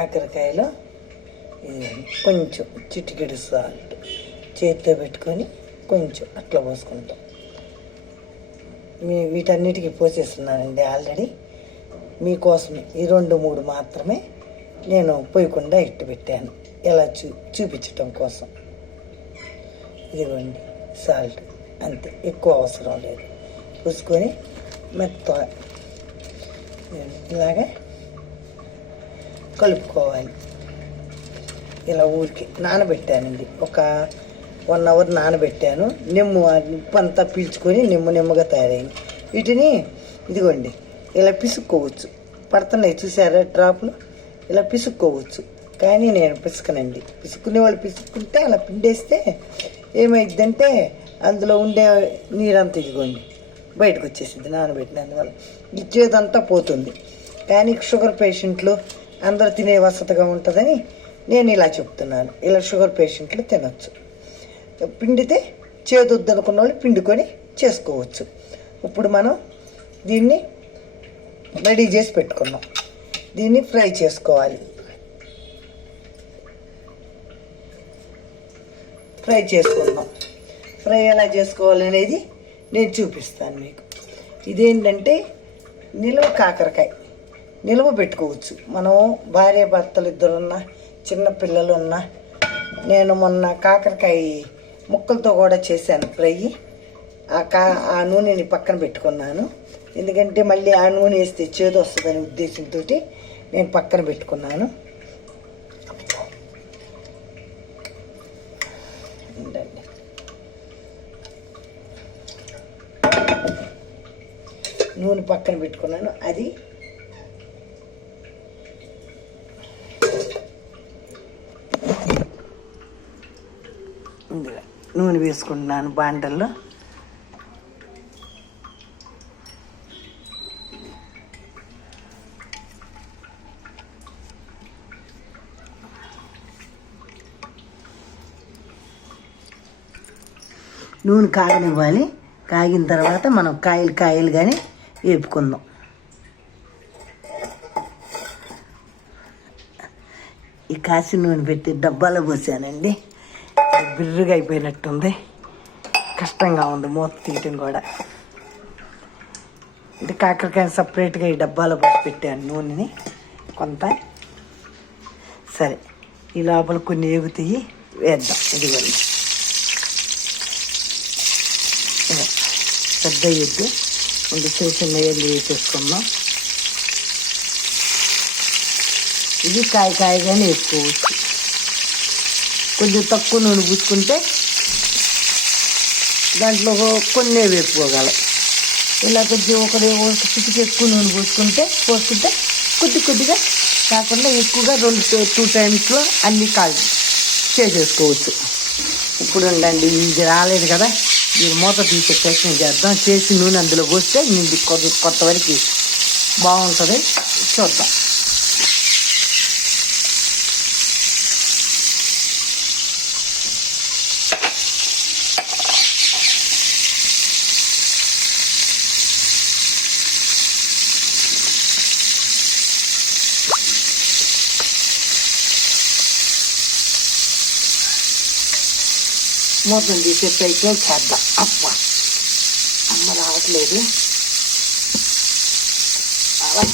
కాకరకాయలో ఇది కొంచెం చిటికెడు సాల్ట్ చేతితో పెట్టుకొని కొంచెం అట్లా పోసుకుంటాం. మీ వీటన్నిటికీ పోసేస్తున్నానండి ఆల్రెడీ. మీకోసమే ఈ రెండు మూడు మాత్రమే నేను పోయకుండా ఇట్టు పెట్టాను. ఎలా చూ చూపించటం కోసం. ఇదిగోండి సాల్ట్ అంతే ఎక్కువ అవసరం లేదు. పూసుకొని మెత్త ఇలాగా కలుపుకోవాలి. ఇలా ఊరికి నానబెట్టానండి. ఒక వన్ అవర్ నానబెట్టాను. నిమ్ము ఆ అంతా పీల్చుకొని నిమ్ము నిమ్మగా తయారైంది. వీటిని ఇదిగోండి ఇలా పిసుక్కోవచ్చు. పడుతున్నాయి చూసారా డ్రాప్లు? ఇలా పిసుక్కోవచ్చు. కానీ నేను పిసుకనండి. పిసుక్కునే వాళ్ళు పిసుక్కుంటే అలా పిండేస్తే ఏమైందంటే అందులో ఉండే నీరంతా ఇదిగోండి బయటకు వచ్చేసింది నానబెట్టినందువల్ల. ఇచ్చేదంతా పోతుంది. కానీ షుగర్ పేషెంట్లు అందరూ తినే వసతిగా ఉంటుందని నేను ఇలా చెప్తున్నాను. ఇలా షుగర్ పేషెంట్లు తినొచ్చు. పిండితే చేదొద్దు అనుకున్న వాళ్ళు పిండుకొని చేసుకోవచ్చు. ఇప్పుడు మనం దీన్ని రెడీ చేసి పెట్టుకున్నాం. దీన్ని ఫ్రై చేసుకోవాలి. ఫ్రై చేసుకుందాం. ఫ్రై ఎలా చేసుకోవాలి అనేది నేను చూపిస్తాను మీకు. ఇదేంటంటే నిలువ కాకరకాయ. నిలువ పెట్టుకోవచ్చు. మనం భార్య భర్తలు ఇద్దరున్నా చిన్న పిల్లలు ఉన్నా నేను మొన్న కాకరకాయ ముక్కలతో కూడా చేశాను ఫ్రై. ఆ కా ఆ నూనెని పక్కన పెట్టుకున్నాను. ఎందుకంటే మళ్ళీ ఆ నూనె వేస్తే చేదు వస్తుందనే ఉద్దేశంతో నేను పక్కన పెట్టుకున్నాను. నూనె పక్కన పెట్టుకున్నాను. అది ఇందులో నూనె వేసుకుంటున్నాను బాండల్లో. నూనె కాగనివ్వాలి. కాగిన తర్వాత మనం కాయలు కాయలు కానీ వేపుకుందాం. ఈ కాసి నూనె పెట్టి డబ్బాలో పోసానండి. బిర్రుగా అయిపోయినట్టుంది. కష్టంగా ఉంది మూత తీయటం కూడా. అంటే కాకరకాయ సపరేట్గా ఈ డబ్బాలో పోసి పెట్టాను నూనెని. కొంత. సరే ఈ లోపల కొన్ని ఎగుతాయి వేద్దాం. ఇదిగోండి. ఇలా పెద్ద ఎద్దు. ముందు చిన్న చిన్న ఎల్లు వేసేసుకుందాం. ఇది కాయ కాయగానే వేసుకోవచ్చు కొంచెం తక్కువ నూనె పూసుకుంటే దాంట్లో కొన్ని వేపుకోగలం. ఇలా కొంచెం ఒకటి ఒక చిటికి ఎక్కువ నూనె పోసుకుంటే పోసుకుంటే కొద్ది కొద్దిగా కాకుండా ఎక్కువగా రెండు టూ టైమ్స్లో అన్నీ కాల్ చేసేసుకోవచ్చు. ఇప్పుడు ఉండండి ఇది రాలేదు కదా. దీని మూత తీసే ప్రయత్నం చేద్దాం. చేసి నూనె అందులో పోస్తే ఇది కొద్ది కొత్త వరకు బాగుంటుంది. చూద్దాం. మూతం తీసే ప్రయత్నం చేద్దాం? అప్ప అమ్మ రావట్లేదు. అలా